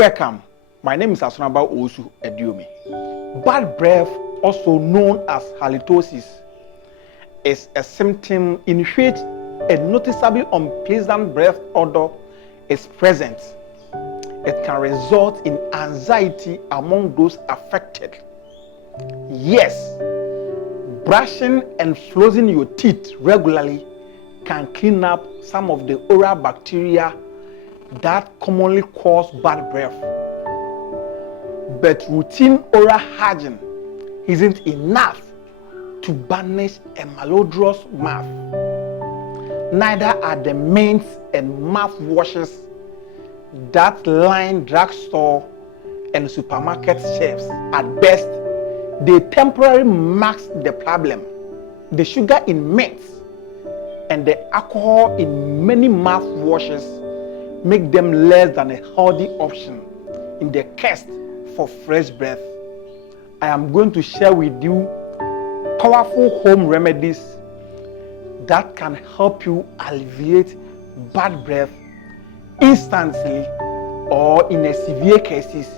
Welcome. My name is Asonaba Osu Ediomi. Bad breath, also known as halitosis, is a symptom in which a noticeably unpleasant breath odor is present. It can result in anxiety among those affected. Yes, brushing and flossing your teeth regularly can clean up some of the oral bacteria that commonly cause bad breath. But routine oral hygiene isn't enough to banish a malodorous mouth. Neither are the mints and mouthwashes that line drugstore and supermarket shelves. At best, they temporarily mask the problem. The sugar in mints and the alcohol in many mouthwashes make them less than a healthy option in the quest for fresh breath. I am going to share with you powerful home remedies that can help you alleviate bad breath instantly or in a severe cases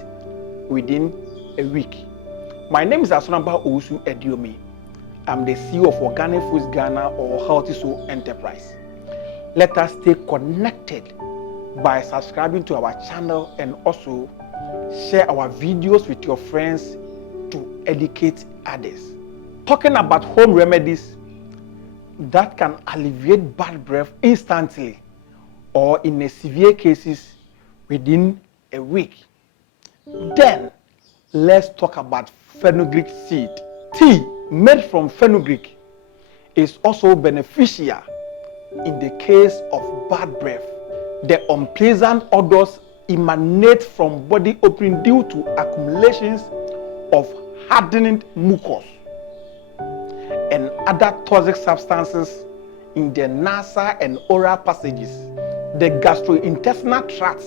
within a week. My name is Asonaba Osu Ediomi. I'm the CEO of Organic Foods Ghana or Halitosis Enterprise. Let us stay connected by subscribing to our channel and also share our videos with your friends to educate others. Talking about home remedies that can alleviate bad breath instantly or in a severe cases within a week. Then let's talk about fenugreek seed. Tea made from fenugreek is also beneficial in the case of bad breath. The unpleasant odors emanate from body opening due to accumulations of hardened mucus and other toxic substances in the nasal and oral passages, the gastrointestinal tracts,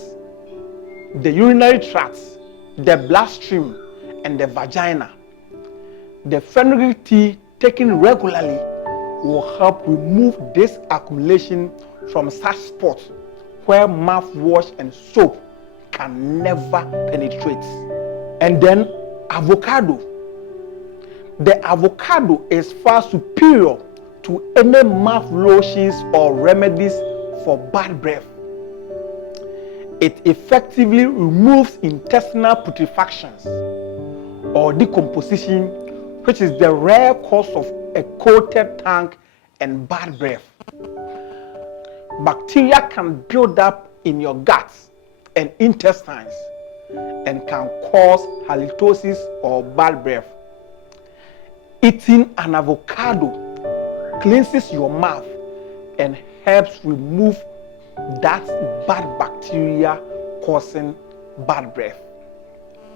the urinary tracts, the bloodstream, and the vagina. The fenugreek tea taken regularly will help remove this accumulation from such spots where mouthwash and soap can never penetrate. And then avocado. The avocado is far superior to any mouth lotions or remedies for bad breath. It effectively removes intestinal putrefactions or decomposition, which is the rare cause of a coated tongue and bad breath. Bacteria can build up in your guts and intestines and can cause halitosis or bad breath. Eating an avocado cleanses your mouth and helps remove that bad bacteria causing bad breath.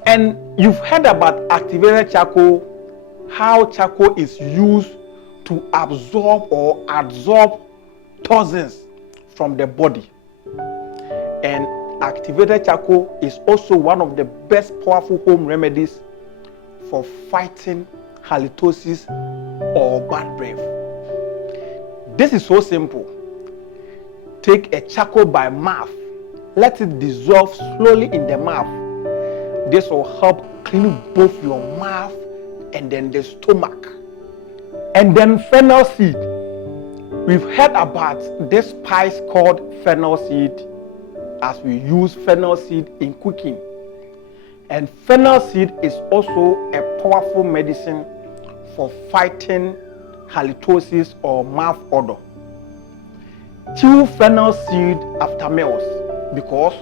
And you've heard about activated charcoal, how charcoal is used to absorb or adsorb toxins from the body. And activated charcoal is also one of the best powerful home remedies for fighting halitosis or bad breath. This is so simple. Take a charcoal by mouth, let it dissolve slowly in the mouth. This will help clean both your mouth and then the stomach. And then fennel seed. We've heard about this spice called fennel seed as we use fennel seed in cooking. And fennel seed is also a powerful medicine for fighting halitosis or mouth odor. Chew fennel seed after meals because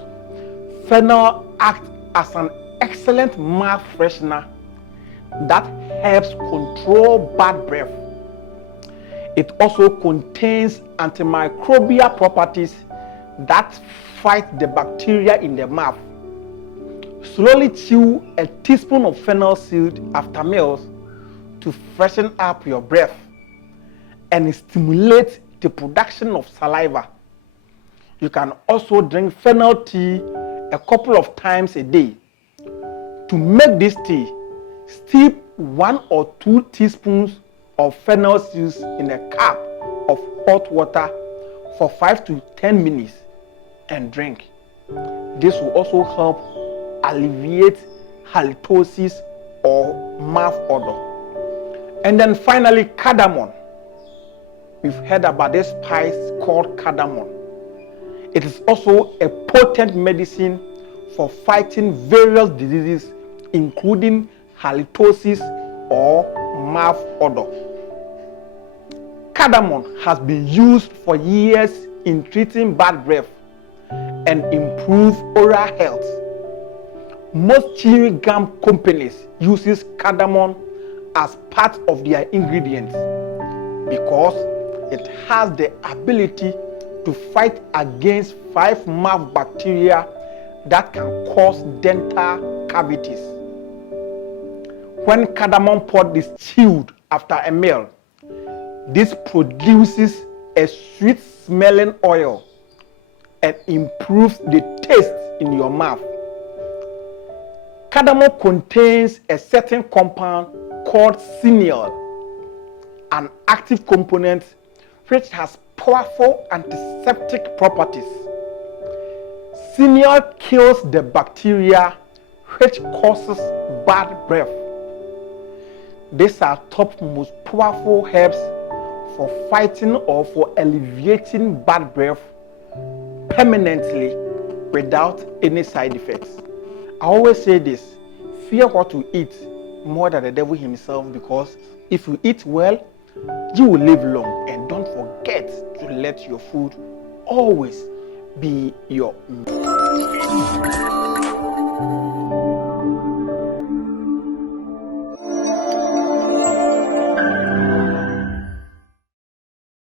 fennel acts as an excellent mouth freshener that helps control bad breath. It also contains antimicrobial properties that fight the bacteria in the mouth. Slowly chew a teaspoon of fennel seed after meals to freshen up your breath and stimulate the production of saliva. You can also drink fennel tea a couple of times a day. To make this tea, steep 1 or 2 teaspoons of fennel seeds in a cup of hot water for 5 to 10 minutes and drink. This will also help alleviate halitosis or mouth odor. And then finally, cardamom. We've heard about this spice called cardamom. It is also a potent medicine for fighting various diseases, including halitosis or mouth odor. Cardamom has been used for years in treating bad breath and improve oral health. Most chewing gum companies uses cardamom as part of their ingredients because it has the ability to fight against 5 mouth bacteria that can cause dental cavities. When cardamom pod is chewed after a meal, this produces a sweet smelling oil and improves the taste in your mouth. Cardamom contains a certain compound called cineol, an active component which has powerful antiseptic properties. Cineol kills the bacteria which causes bad breath. These are top most powerful herbs for fighting or for alleviating bad breath permanently without any side effects. I always say this: fear what you eat more than the devil himself, because if you eat well, you will live long. And don't forget to let your food always be your